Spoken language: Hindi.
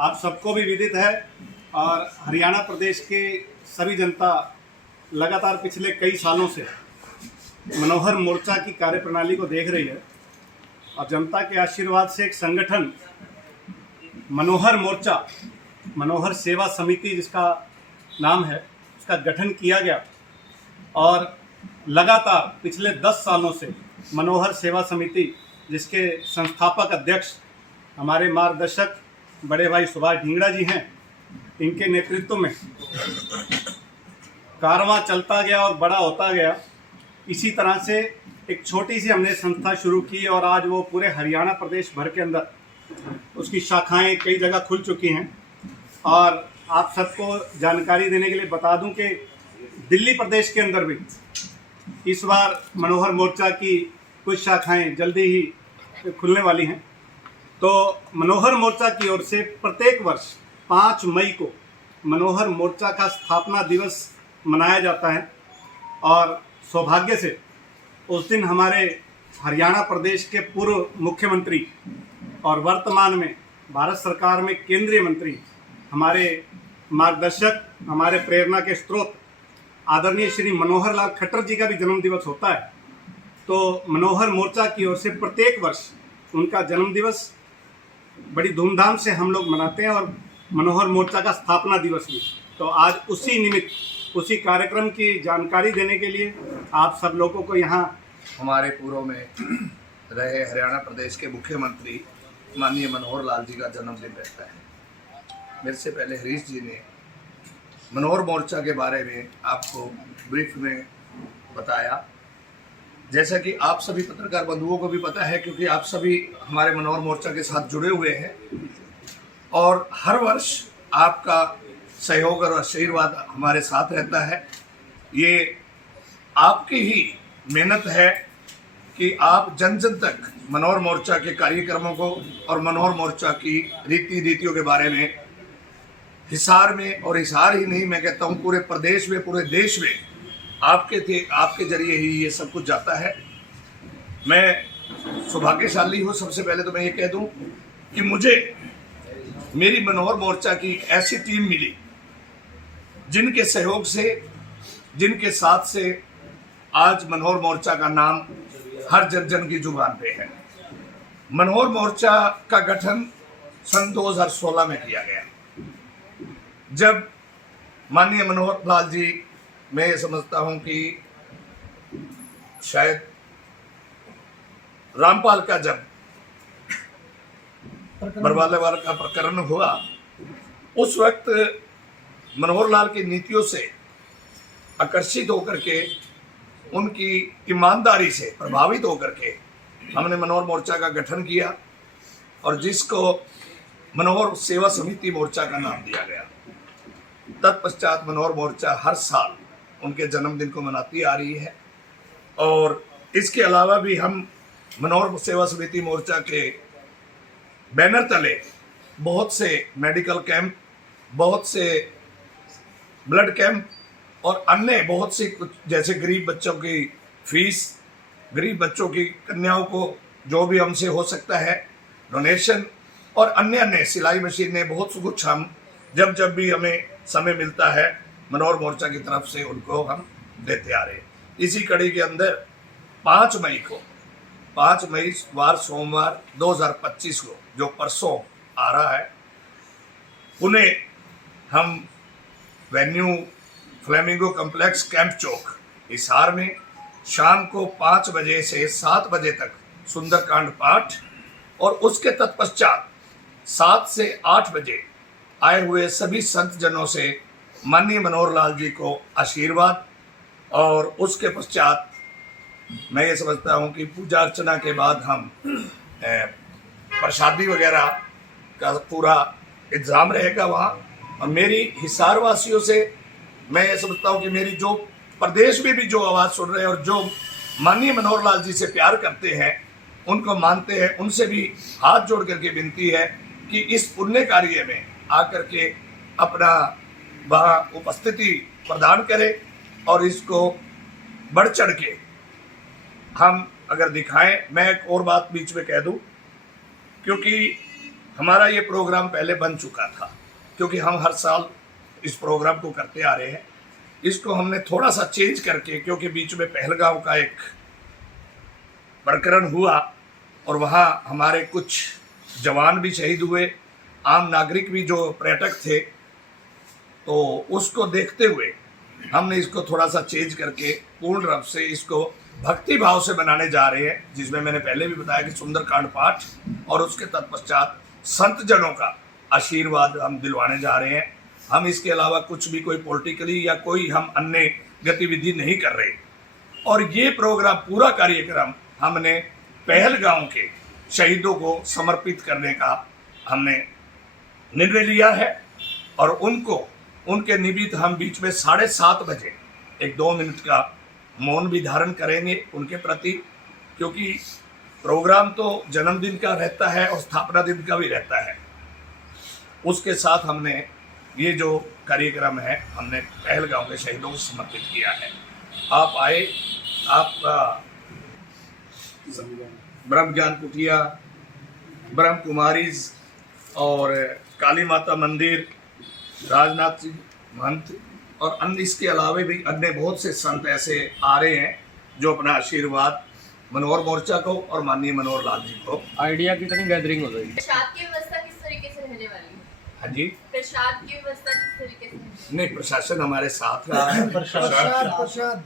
आप सबको भी विदित है और हरियाणा प्रदेश के सभी जनता लगातार पिछले कई सालों से मनोहर मोर्चा की कार्यप्रणाली को देख रही है और जनता के आशीर्वाद से एक संगठन मनोहर मोर्चा, मनोहर सेवा समिति जिसका नाम है, उसका गठन किया गया और लगातार पिछले 10 सालों से मनोहर सेवा समिति, जिसके संस्थापक अध्यक्ष हमारे मार्गदर्शक बड़े भाई सुभाष ढींगड़ा जी हैं, इनके नेतृत्व में कारवां चलता गया और बड़ा होता गया। इसी तरह से एक छोटी सी हमने संस्था शुरू की और आज वो पूरे हरियाणा प्रदेश भर के अंदर उसकी शाखाएं कई जगह खुल चुकी हैं। और आप सबको जानकारी देने के लिए बता दूं कि दिल्ली प्रदेश के अंदर भी इस बार मनोहर मोर्चा की कुछ शाखाएं जल्दी ही खुलने वाली हैं। तो मनोहर मोर्चा की ओर से प्रत्येक वर्ष 5 मई को मनोहर मोर्चा का स्थापना दिवस मनाया जाता है और सौभाग्य से उस दिन हमारे हरियाणा प्रदेश के पूर्व मुख्यमंत्री और वर्तमान में भारत सरकार में केंद्रीय मंत्री, हमारे मार्गदर्शक, हमारे प्रेरणा के स्रोत आदरणीय श्री मनोहर लाल खट्टर जी का भी जन्म दिवस होता है। तो मनोहर मोर्चा की ओर से प्रत्येक वर्ष उनका जन्म दिवस बड़ी धूमधाम से हम लोग मनाते हैं और मनोहर मोर्चा का स्थापना दिवस भी। तो आज उसी निमित्त, उसी कार्यक्रम की जानकारी देने के लिए आप सब लोगों को यहाँ हमारे पूर्व में रहे हरियाणा प्रदेश के मुख्यमंत्री माननीय मनोहर लाल जी का जन्मदिन रहता है। मेरे से पहले हरीश जी ने मनोहर मोर्चा के बारे में आपको ब्रीफ में बताया। जैसा कि आप सभी पत्रकार बंधुओं को भी पता है, क्योंकि आप सभी हमारे मनोहर मोर्चा के साथ जुड़े हुए हैं और हर वर्ष आपका सहयोग और आशीर्वाद हमारे साथ रहता है। ये आपकी ही मेहनत है कि आप जन जन तक मनोहर मोर्चा के कार्यक्रमों को और मनोहर मोर्चा की रीतियों के बारे में हिसार में, और हिसार ही नहीं, मैं कहता हूँ पूरे प्रदेश में, पूरे देश में आपके जरिए ही ये सब कुछ जाता है। मैं सौभाग्यशाली हूँ। सबसे पहले तो मैं ये कह दूँ कि मुझे मेरी मनोहर मोर्चा की ऐसी टीम मिली जिनके सहयोग से, जिनके साथ से आज मनोहर मोर्चा का नाम हर जन जन की जुबान पे है। मनोहर मोर्चा का गठन सन 2016 में किया गया, जब माननीय मनोहर लाल जी, मैं ये समझता हूं कि शायद रामपाल का जब बरवालेवाल का प्रकरण हुआ, उस वक्त मनोहर लाल की नीतियों से आकर्षित होकर के, उनकी ईमानदारी से प्रभावित होकर के हमने मनोहर मोर्चा का गठन किया और जिसको मनोहर सेवा समिति मोर्चा का नाम दिया गया। तत्पश्चात मनोहर मोर्चा हर साल उनके जन्मदिन को मनाती आ रही है और इसके अलावा भी हम मनोहर सेवा समिति मोर्चा के बैनर तले बहुत से मेडिकल कैंप, बहुत से ब्लड कैंप और अन्य बहुत सी कुछ, जैसे गरीब बच्चों की फीस, गरीब बच्चों की कन्याओं को जो भी हमसे हो सकता है डोनेशन और अन्य सिलाई मशीनें, बहुत कुछ हम जब भी हमें समय मिलता है मनोहर मोर्चा की तरफ से उनको हम देते आ रहे हैं। इसी कड़ी के अंदर 5 मई वार सोमवार 2025 को, जो परसों आ रहा है, उन्हें हम वेन्यू फ्लेमिंगो कॉम्प्लेक्स कैंप चौक हिसार में शाम को 5 बजे से 7 बजे तक सुंदरकांड पाठ और उसके तत्पश्चात 7 से 8 बजे आए हुए सभी संत जनों से माननीय मनोहर लाल जी को आशीर्वाद, और उसके पश्चात मैं ये समझता हूँ कि पूजा अर्चना के बाद हम प्रसादी वगैरह का पूरा इंतजाम रहेगा वहाँ। और मेरी हिसार वासियों से मैं ये समझता हूँ कि मेरी जो प्रदेश में भी जो आवाज़ सुन रहे हैं और जो माननीय मनोहर लाल जी से प्यार करते हैं, उनको मानते हैं, उनसे भी हाथ जोड़ करके विनती है कि इस पुण्य कार्य में आकर के अपना वहाँ उपस्थिति प्रदान करें और इसको बढ़ चढ़ के हम अगर दिखाएं। मैं एक और बात बीच में कह दूं, क्योंकि हमारा ये प्रोग्राम पहले बन चुका था, क्योंकि हम हर साल इस प्रोग्राम को करते आ रहे हैं। इसको हमने थोड़ा सा चेंज करके, क्योंकि बीच में पहलगांव का एक प्रकरण हुआ और वहाँ हमारे कुछ जवान भी शहीद हुए, आम नागरिक भी जो पर्यटक थे, तो उसको देखते हुए हमने इसको थोड़ा सा चेंज करके पूर्ण रूप से इसको भक्ति भाव से बनाने जा रहे हैं, जिसमें मैंने पहले भी बताया कि सुंदरकांड पाठ और उसके तत्पश्चात संत जनों का आशीर्वाद हम दिलवाने जा रहे हैं। हम इसके अलावा कुछ भी कोई पॉलिटिकली या कोई हम अन्य गतिविधि नहीं कर रहे। और ये प्रोग्राम, पूरा कार्यक्रम हमने पहलगांव के शहीदों को समर्पित करने का हमने निर्णय लिया है। और उनके निमित्त हम बीच में 7:30 बजे एक 2 मिनट का मौन भी धारण करेंगे उनके प्रति, क्योंकि प्रोग्राम तो जन्मदिन का रहता है और स्थापना दिन का भी रहता है। उसके साथ हमने ये जो कार्यक्रम है हमने पहलगांव के शहीदों को समर्पित किया है। आप आए, आपका ब्रह्म ज्ञान कुटिया, ब्रह्म कुमारीज और काली माता मंदिर, राजनाथ जी महंत और अन्य, इसके अलावा भी अन्य बहुत से संत ऐसे आ रहे हैं जो अपना आशीर्वाद मनोहर मोर्चा को और माननीय मनोहर लाल जी को। आइडिया कितनी गैदरिंग हो जाएगी? प्रसाद की व्यवस्था किस तरीके से रहने वाली है? हाँ जी, प्रसाद की व्यवस्था किस तरीके से? नहीं, प्रशासन हमारे साथ रहा है। प्रसाद